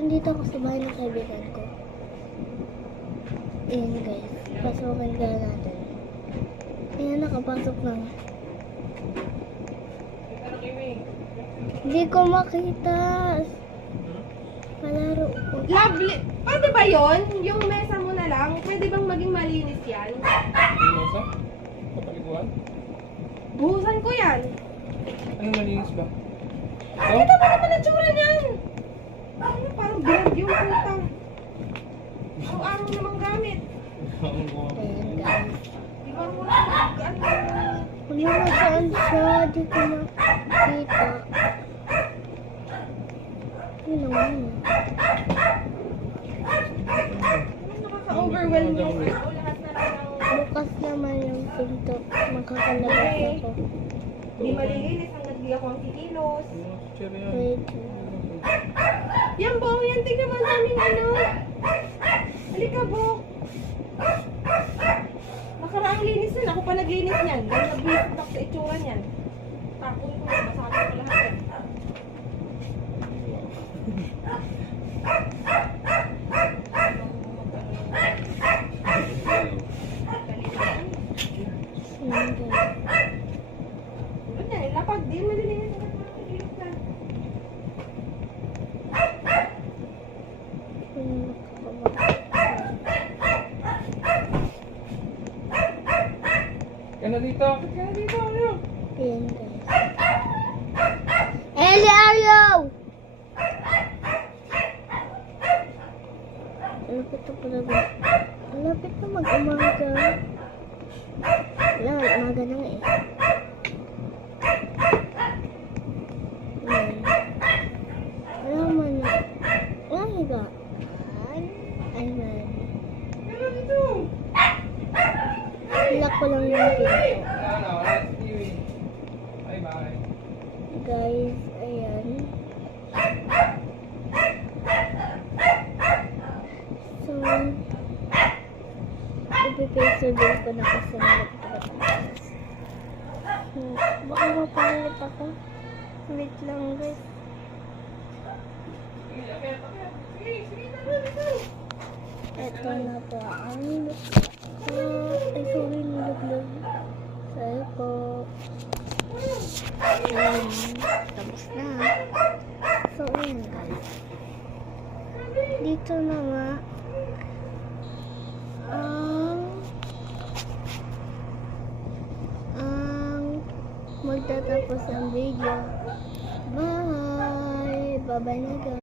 nandito ako sa bahay ng kaibigan ko. Ayan guys, pasukin ka natin. Ayan, nakapasok na. Hindi ko makita. Palaro ko. Lovely. Pwede ba yon? Yung mesa mo na lang, pwede bang maging malinis yan? Mesa? Kapaliguan? Buhusan ko yan. Anong malinis ba? Kita mo naman ang tsura niyan. Ano, parang bilog yung putang. Araw-araw namang gamit. Ayan guys. Di ba mo na ano? Kung nasaan siya, di ko makita. Yun naman. Nakaka-overwhelm yung lahat na lang ng... Bukas naman yung pinto. Makakalabas ako. Di malinis hanggang di ako ang kikilos. Wait. Yan, Bong, yan. Tingnan mo sa aming ano. Halika, Bong. Nakaraang linis na. Ako pa naglinis niyan. Dahil nag-visit ako sa itsura niyan. Tapon ko, masabi ko lahat. Ayan guys. Ano yan? Lapag din. Malilinis na. Malilinis na. Kaya na dito! Kaya na dito! Ano? Ayan guys. Eli Aryo! Lapit na pala ba? Lapit na mag-umaga. Wala, umaga na nga eh. Ayan. Wala man na. Wala higa. Ayan. Kaya na dito. Lock ko lang yung pinto. Ano? Let's see. Bye-bye. Guys, ayan. So, ipipaste din ko na kasi nalagpagat. So, baka mapalit ako. Wait lang guys. Ito na po ang ay sorry, nilaglag. Sorry po. Ayan, tapos na. So, ayan guys. Dito na nga ang magtatapos ang video. Bye! Bye-bye na guys.